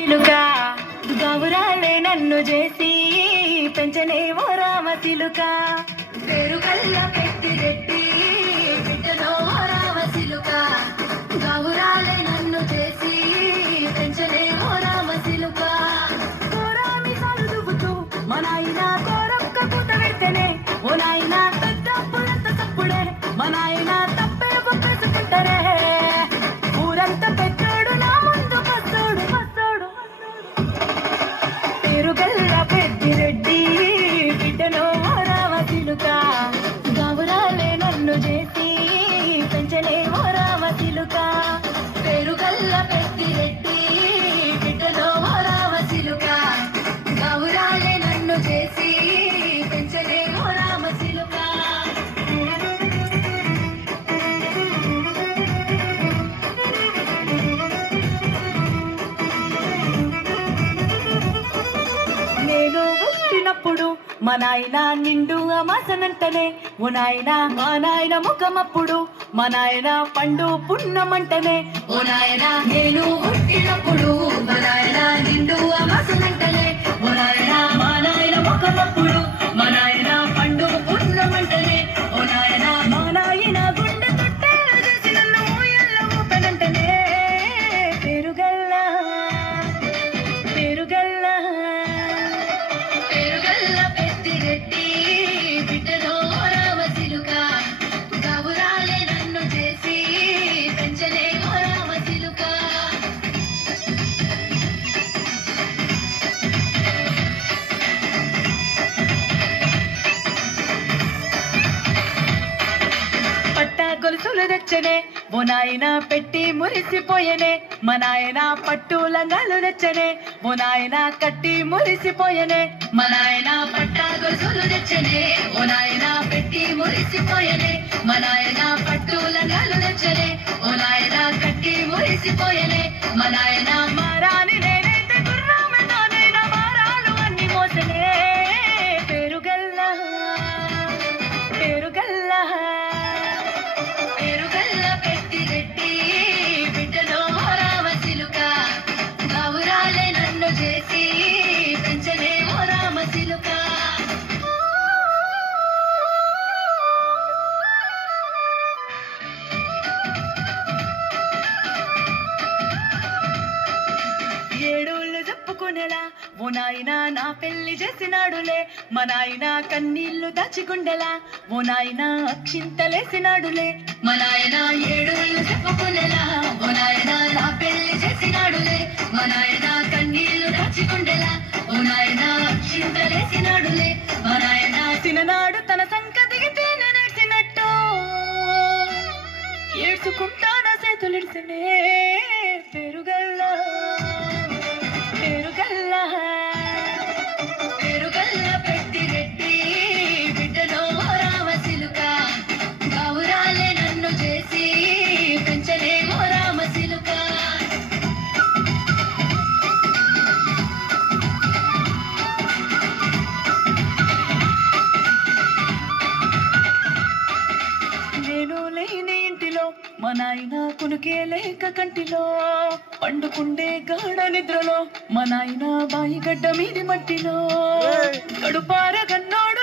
చిలుక గౌరాలే నన్ను చేసి పెంచనే ఓ రామ చిలుక పేరు కల్ల పెట్టి రెట్టి బిడ్డలో ఓ రామ చిలుక గౌరాలే నన్ను చేసి పెంచనే ఓ రామ చిలుక కోరామి సలుదువుతూ మా నాయన కోరొక్క కూత పెడితేనే ఓ నాయన పెద్దప్పుడంత తప్పుడే మా నాయన తప్పే ఒప్పేసుకుంటారే ఊరంతా పెద్దోడు నా ముందు పస్తోడు పస్తోడు పేరుగల్ల పెద్దిరెడ్డి బిడ్డలో ఓ రామ చిలుక గౌరాలే నన్ను చేసి పెంచలే ఓ రామ చిలుక పేరుగల్ల పెద్దిరెడ్డి బిడ్డలో ఓ రామ చిలుక గౌరాలే నన్ను చేసి పెంచలే ఓ రామ చిలుక నేను పుట్టినప్పుడు మా నాయన నిండు అమాసనంటనే ఓ నాయన మా నాయన ముఖమప్పుడు మా నాయన పండు పున్నమంటనే ఓ నాయన నేను పుట్టినప్పుడు మా నాయన నిండు అమాసనంటనే ఓ నాయన మా నాయన ముఖమప్పుడు మా నాయన పండు పున్నమంటనే ఓ నాయన మా నాయన గుండె తొట్టేలా చేసి నన్ను ఊయల్ల ఊపనంటనే పేరుగల్ల పేరుగల్ల పేరుగల్ల పెద్దిరెడ్డి బిడ్డలో ఓ రామ చిలుక గౌరాలే నన్ను చేసి పెంచలే ఓ రామ చిలుక పట్టా గొలుసులు తెచ్చనే ఓ నాయన పెట్టి మురిసిపోయనే మా నాయన పట్టు లంగాలు తెచ్చనే ఓ నాయన కట్టి మురిసిపోయనే మా నాయన పట్టా గొలుసులు తెచ్చనే ఓ నాయన పెట్టి మురిసిపోయనే మా నాయన పట్టు లంగాలు తెచ్చనే ఓ నాయన కట్టి మురిసిపోయనే మా నాయన మారాని నేనైతే గుర్రామెతోనైనా మారాలు అన్ని మోసనే పేరుగల్ల పేరుగల్ల పేరుగల్ల పెద్దిరెడ్డి బిడ్డలో ఓ రామ చిలుక గౌరాలే నన్ను చేసి పెంచలే ఓ రామ చిలుక ఏడోళ్ళు చెప్పుకునేలా ఓ నాయన నా పెళ్లి చేసినాడులే మా నాయన కన్నీళ్లు దాచిగుండెలా ఓ నాయన అక్షింతలేసినాడులే మా నాయన ఏడోళ్ళు చెప్పుకునేలా ఓ నాయన నా పెళ్లి చేసినాడులే మా నాయన కన్నీళ్లు దాచిగుండెలా ఓ నాయన అక్షింతలేసినాడులే మా నాయన తిననాడు తన సంకతికి తేనె నేర్చినట్టు ఏడ్చుకుంటా నా చేతులిడిసినే పెరుగల్ల పేరుగల్ల పేరుగల్ల పెద్దిరెడ్డి బిడ్డలో ఓ రామ చిలుక గౌరాలే నన్ను చేసి పెంచలే ఓ రామ చిలుక నేను లేని ఇంటిలో మా నాయన కునుకే లేక కంటిలో పండుకుండే గాఢ నిద్రలో మా నాయన బాయి గడ్డ మీది మట్టిలో కడుపార కన్నోడు